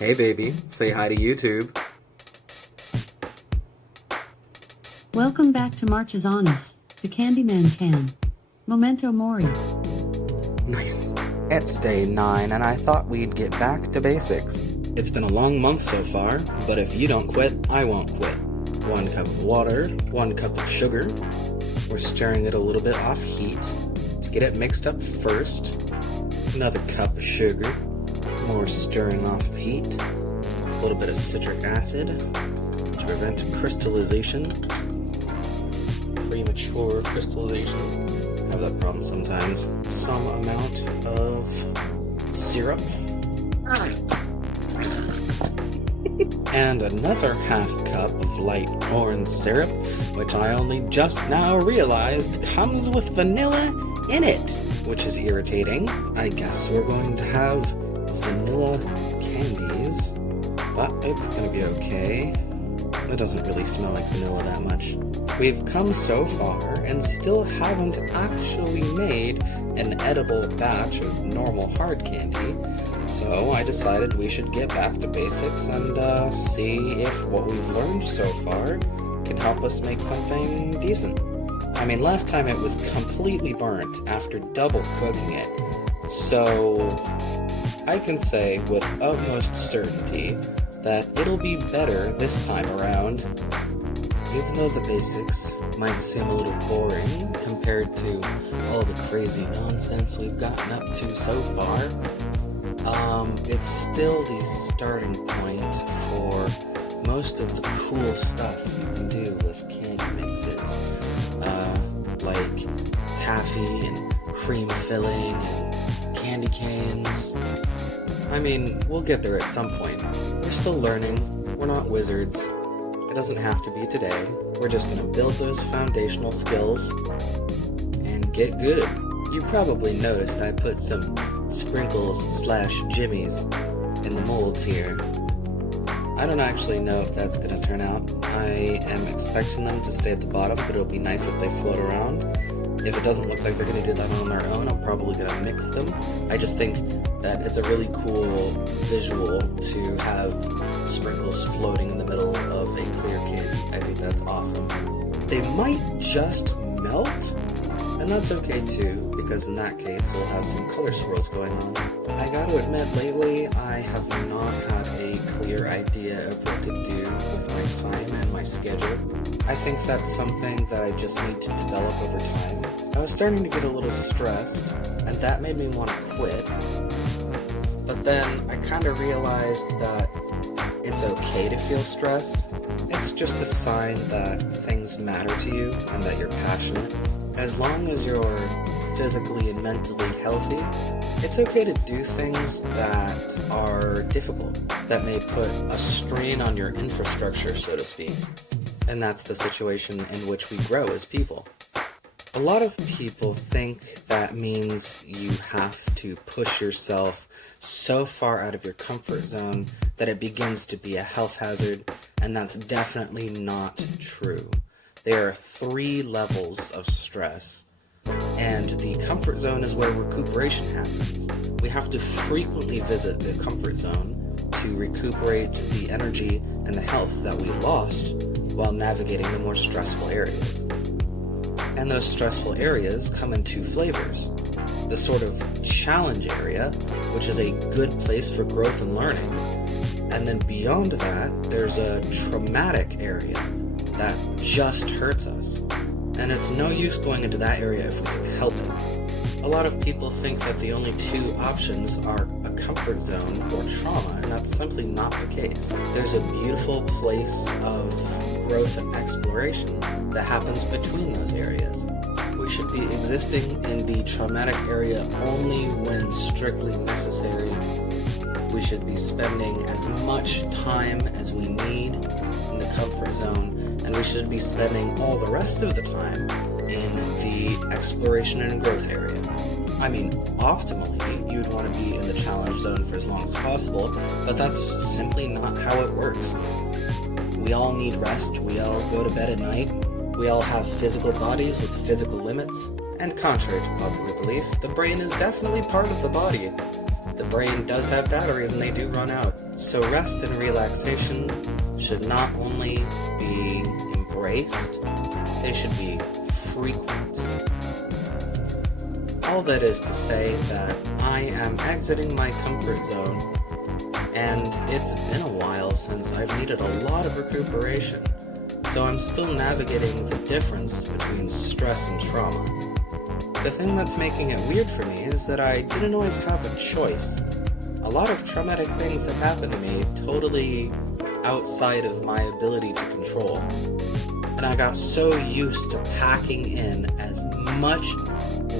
Hey baby, say hi to YouTube. Welcome back to Marches on Us, the Candyman can. Memento Mori. Nice. It's day 9, and I thought we'd get back to basics. It's been a long month so far, but if you don't quit, I won't quit. 1 cup of water, 1 cup of sugar. We're stirring it a little bit off heat to get it mixed up first. Another cup of sugar, more stirring off heat. A little bit of citric acid to prevent crystallization. Premature crystallization. I have that problem sometimes. Some amount of syrup. And another half cup of light orange syrup, which I only just now realized comes with vanilla in it, which is irritating. I guess we're going to have vanilla candies, but it's gonna be okay. It doesn't really smell like vanilla that much. We've come so far and still haven't actually made an edible batch of normal hard candy, so I decided we should get back to basics and see if what we've learned so far can help us make something decent. I mean, last time it was completely burnt after double cooking it, so I can say with utmost certainty that it'll be better this time around. Even though the basics might seem a little boring compared to all the crazy nonsense we've gotten up to so far, it's still the starting point for most of the cool stuff you can do with candy mixes, like taffy and cream filling and candy canes. I mean, we'll get there at some point. We're still learning. We're not wizards. It doesn't have to be today. We're just gonna build those foundational skills and get good. You probably noticed I put some sprinkles/jimmies in the molds here. I don't actually know if that's gonna turn out. I am expecting them to stay at the bottom, but it'll be nice if they float around. If it doesn't look like they're gonna do that on their own, I'm probably gonna mix them. I just think that it's a really cool visual to have sprinkles floating in the middle of a clear candy. I think that's awesome. They might just melt, and that's okay too, because in that case we'll have some color swirls going on. I gotta admit, lately I have not had a clear idea of what to do with my time and my schedule. I think that's something that I just need to develop over time. I was starting to get a little stressed, and that made me want to quit. But then I kind of realized that it's okay to feel stressed. It's just a sign that things matter to you and that you're passionate. As long as you're physically and mentally healthy, it's okay to do things that are difficult, that may put a strain on your infrastructure, so to speak. And that's the situation in which we grow as people. A lot of people think that means you have to push yourself so far out of your comfort zone that it begins to be a health hazard, and that's definitely not true. There are 3 levels of stress, and the comfort zone is where recuperation happens. We have to frequently visit the comfort zone to recuperate the energy and the health that we lost while navigating the more stressful areas. And those stressful areas come in 2 flavors. The sort of challenge area, which is a good place for growth and learning. And then beyond that, there's a traumatic area that just hurts us. And it's no use going into that area if we can help it. A lot of people think that the only 2 options are a comfort zone or trauma, and that's simply not the case. There's a beautiful place of growth and exploration that happens between those areas. We should be existing in the traumatic area only when strictly necessary. We should be spending as much time as we need in the comfort zone, and we should be spending all the rest of the time in the exploration and growth area. I mean, optimally, you'd want to be in the challenge zone for as long as possible, but that's simply not how it works. We all need rest, we all go to bed at night, we all have physical bodies with physical limits, and contrary to popular belief, the brain is definitely part of the body. The brain does have batteries and they do run out, So rest and relaxation should not only be embraced, they should be frequent. All that is to say that I am exiting my comfort zone, and it's been a while since I've needed a lot of recuperation, so I'm still navigating the difference between stress and trauma. The thing that's making it weird for me is that I didn't always have a choice. A lot of traumatic things have happened to me totally outside of my ability to control. And I got so used to packing in as much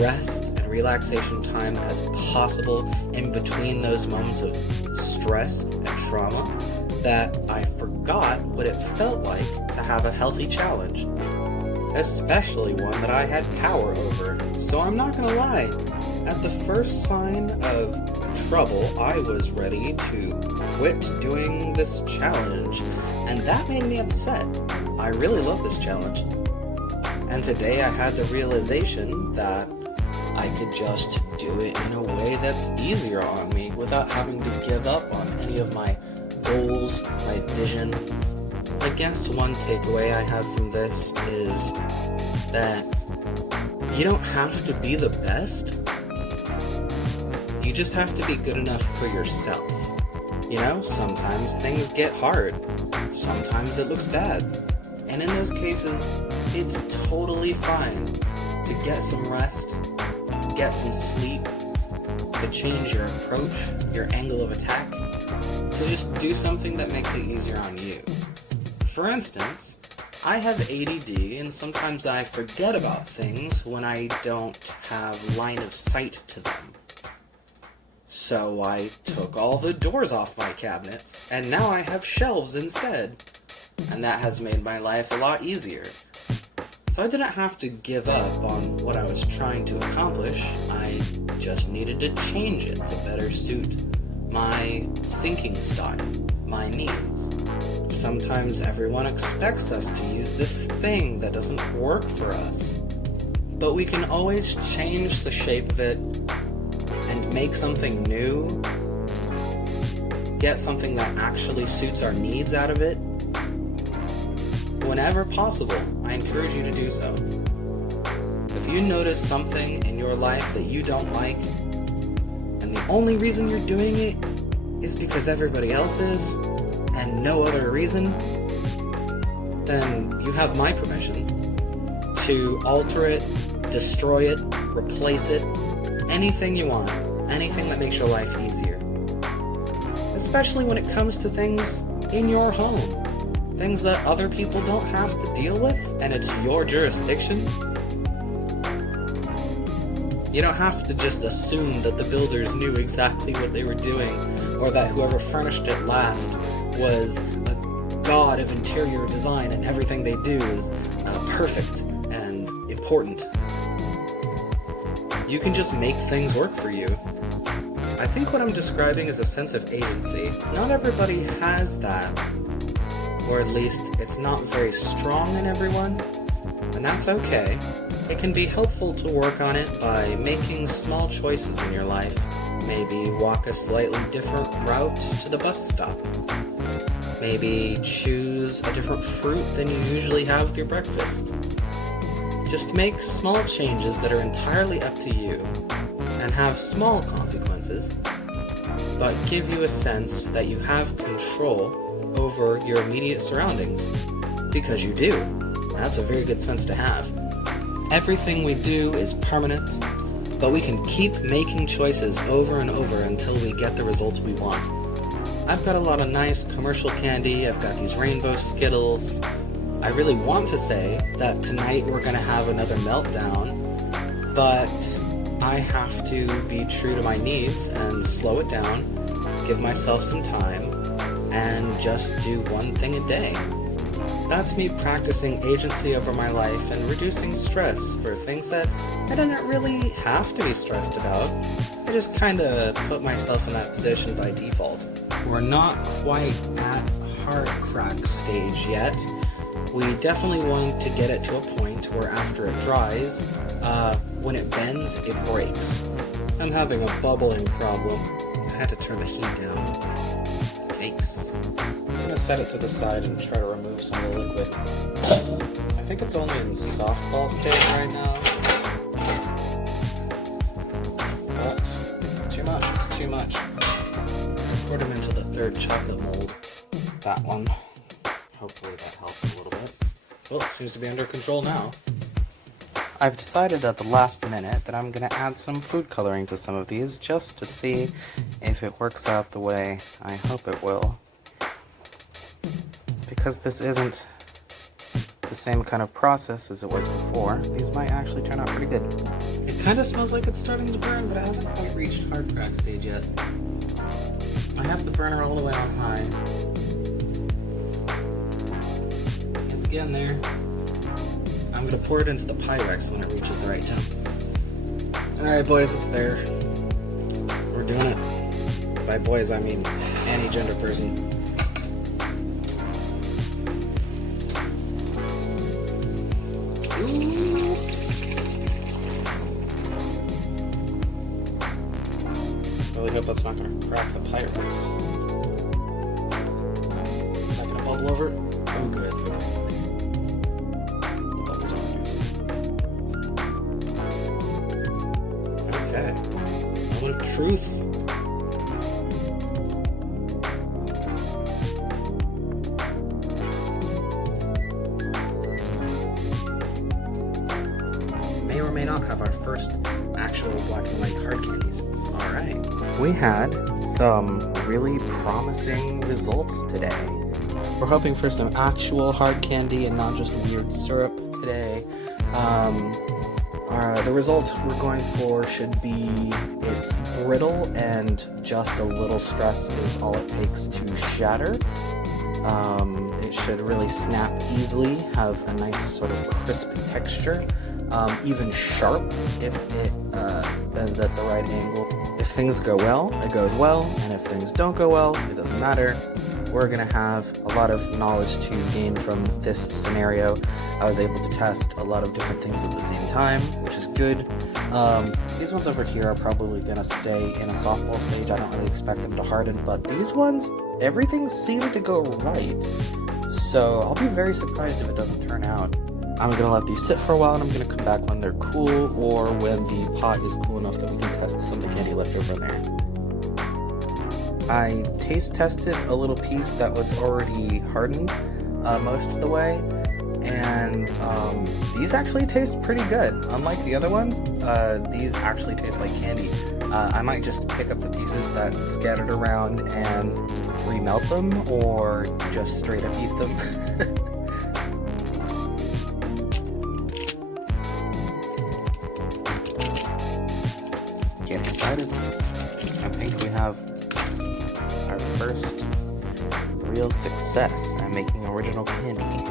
rest and relaxation time as possible in between those moments of stress and trauma that I forgot what it felt like to have a healthy challenge. Especially one that I had power over. So I'm not gonna lie, at the first sign of trouble, I was ready to quit doing this challenge, and that made me upset. I really love this challenge. And today I had the realization that I could just do it in a way that's easier on me without having to give up on any of my goals, my vision. I guess one takeaway I have from this is that you don't have to be the best. You just have to be good enough for yourself. You know, sometimes things get hard. Sometimes it looks bad. And in those cases, it's totally fine to get some rest, get some sleep, to change your approach, your angle of attack, to just do something that makes it easier on you. For instance, I have ADD and sometimes I forget about things when I don't have line of sight to them. So I took all the doors off my cabinets, and now I have shelves instead. And that has made my life a lot easier. So I didn't have to give up on what I was trying to accomplish. I just needed to change it to better suit my thinking style, my needs. Sometimes everyone expects us to use this thing that doesn't work for us. But we can always change the shape of it and make something new, get something that actually suits our needs out of it. Whenever possible, I encourage you to do so. If you notice something in your life that you don't like, and the only reason you're doing it is because everybody else is, and no other reason, then you have my permission to alter it, destroy it, replace it, anything you want, anything that makes your life easier. Especially when it comes to things in your home, things that other people don't have to deal with, and it's your jurisdiction. You don't have to just assume that the builders knew exactly what they were doing, or that whoever furnished it last was a god of interior design and everything they do is perfect and important. You can just make things work for you. I think what I'm describing is a sense of agency. Not everybody has that, or at least it's not very strong in everyone, and that's okay. It can be helpful to work on it by making small choices in your life. Maybe walk a slightly different route to the bus stop. Maybe choose a different fruit than you usually have with your breakfast. Just make small changes that are entirely up to you and have small consequences, but give you a sense that you have control over your immediate surroundings, because you do. That's a very good sense to have. Everything we do is permanent, but we can keep making choices over and over until we get the results we want. I've got a lot of nice commercial candy, I've got these rainbow Skittles. I really want to say that tonight we're gonna have another meltdown, but I have to be true to my needs and slow it down, give myself some time, and just do one thing a day. That's me practicing agency over my life and reducing stress for things that I didn't really have to be stressed about. I just kinda put myself in that position by default. We're not quite at heart crack stage yet. We definitely want to get it to a point where after it dries, when it bends, it breaks. I'm having a bubbling problem. I had to turn the heat down. Okay. I'm gonna set it to the side and try to remove some of the liquid. I think it's only in softball state right now. But it's too much, it's too much. I poured them into the third chocolate mold. That one. Hopefully that helps a little bit. Well, it seems to be under control now. I've decided at the last minute that I'm going to add some food coloring to some of these just to see if it works out the way I hope it will. Because this isn't the same kind of process as it was before, these might actually turn out pretty good. It kind of smells like it's starting to burn, but it hasn't quite reached hard crack stage yet. I have the burner all the way on high. It's getting there. I'm gonna pour it into the Pyrex when it reaches the right temp. Alright boys, it's there. We're doing it. By boys, I mean any gender person. Ooh. Really hope that's not gonna crack the Pyrex. Is that gonna bubble over? Oh good. Okay. Moment of truth. May or may not have our first actual black and white hard candies. Alright. We had some really promising results today. We're hoping for some actual hard candy and not just weird syrup today. The result we're going for should be it's brittle and just a little stress is all it takes to shatter. It should really snap easily, have a nice sort of crisp texture, even sharp if it bends at the right angle. If things go well, it goes well, and if things don't go well, it doesn't matter. We're gonna have a lot of knowledge to gain from this scenario. I was able to test a lot of different things at the same time, which is good. These ones over here are probably gonna stay in a softball stage. I don't really expect them to harden, but these ones, everything seemed to go right. So I'll be very surprised if it doesn't turn out. I'm gonna let these sit for a while and I'm gonna come back when they're cool or when the pot is cool enough that we can test some of the candy left over in there. I taste tested a little piece that was already hardened most of the way, and these actually taste pretty good. Unlike the other ones, these actually taste like candy. I might just pick up the pieces that scattered around and remelt them, or just straight up eat them. Get excited. I think we have our first real success at making original candy.